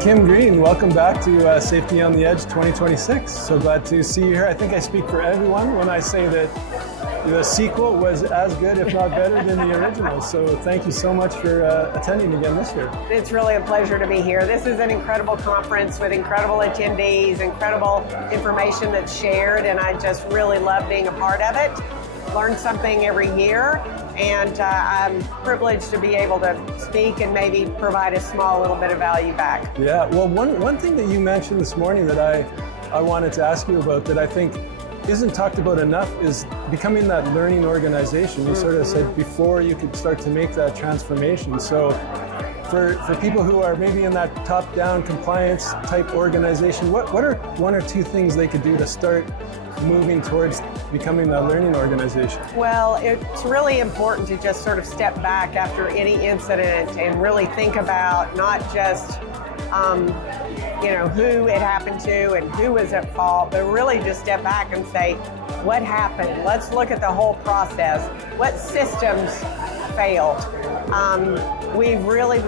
Kim Greene, welcome back to Safety on the Edge 2026. So glad to see you here. I think I speak for everyone when I say that the sequel was as good, if not better, than the original. So thank you so much for attending again this year. It's really a pleasure to be here. This is an incredible conference with incredible attendees, incredible information that's shared, and I just really love being a part of it. Learn something every year, and I'm privileged to be able to speak and maybe provide a small little bit of value back. Yeah, well, one thing that you mentioned this morning that I wanted to ask you about that I think isn't talked about enough is becoming that learning organization. You sort of said before you could start to make that transformation. So for people who are maybe in that top-down compliance type organization, what are one or two things they could do to start moving towards becoming that learning organization? Well, it's really important to just sort of step back after any incident and really think about not just who it happened to and who was at fault, but really just step back and say, what happened? Let's look at the whole process. What systems failed? We've really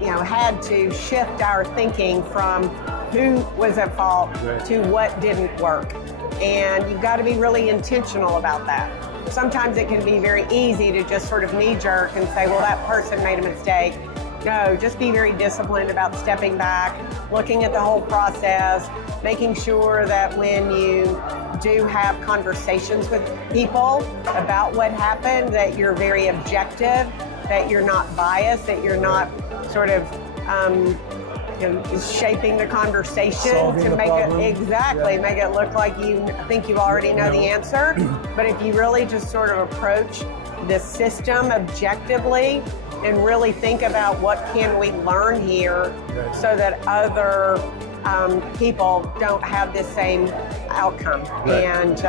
had to shift our thinking from who was at fault to what didn't work. And you've got to be really intentional about that. Sometimes it can be very easy to just sort of knee-jerk and say, well, that person made a mistake. No, just be very disciplined about stepping back, looking at the whole process, making sure that when you do have conversations with people about what happened, that you're very objective, that you're not biased, that you're not sort of shaping the conversation to make it make it look like you think you already know the answer. But if you really just sort of approach the system objectively and really think about what can we learn here so that other people don't have the same outcome, and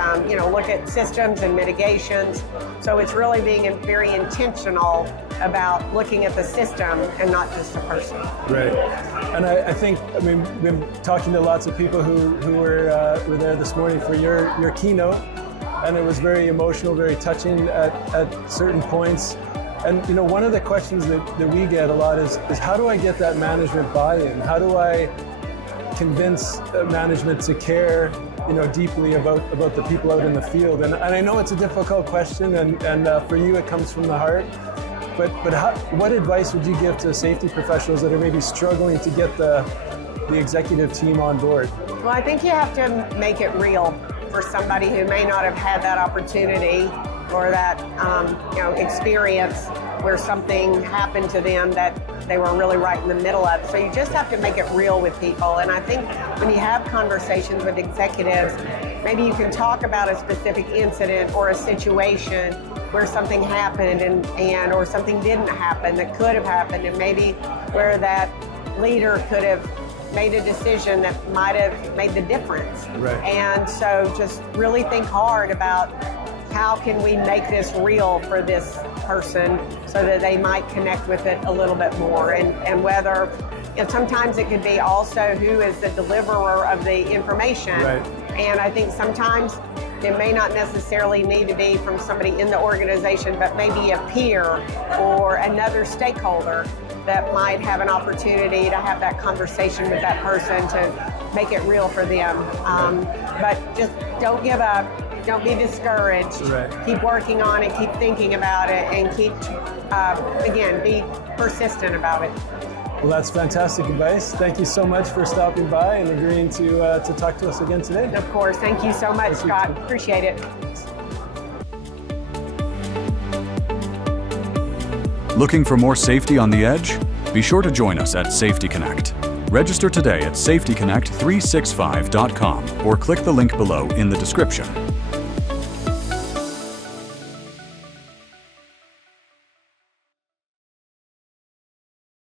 look at systems and mitigations. So it's really being very intentional about looking at the system and not just the person. Right. And I think, we've been talking to lots of people who were there this morning for your keynote, and it was very emotional, very touching at certain points. And one of the questions that we get a lot is how do I get that management buy-in? How do I convince management to care deeply about the people out in the field? And I know it's a difficult question, and for you it comes from the heart. But what advice would you give to safety professionals that are maybe struggling to get the executive team on board? Well, I think you have to make it real for somebody who may not have had that opportunity or that experience where something happened to them that they were really right in the middle of. So you just have to make it real with people. And I think when you have conversations with executives, maybe you can talk about a specific incident or a situation where something happened and or something didn't happen that could have happened, and maybe where that leader could have made a decision that might have made the difference. Right. And so just really think hard about how can we make this real for this person so that they might connect with it a little bit more, and whether sometimes it could be also who is the deliverer of the information. Right. And I think sometimes it may not necessarily need to be from somebody in the organization, but maybe a peer or another stakeholder that might have an opportunity to have that conversation with that person to make it real for them. But just don't give up. Don't be discouraged. Right. Keep working on it, keep thinking about it, and keep, be persistent about it. Well, that's fantastic advice. Thank you so much for stopping by and agreeing to talk to us again today. Of course. Thank you so much, Scott. Appreciate it. Looking for more safety on the edge? Be sure to join us at Safety Connect. Register today at safetyconnect365.com or click the link below in the description.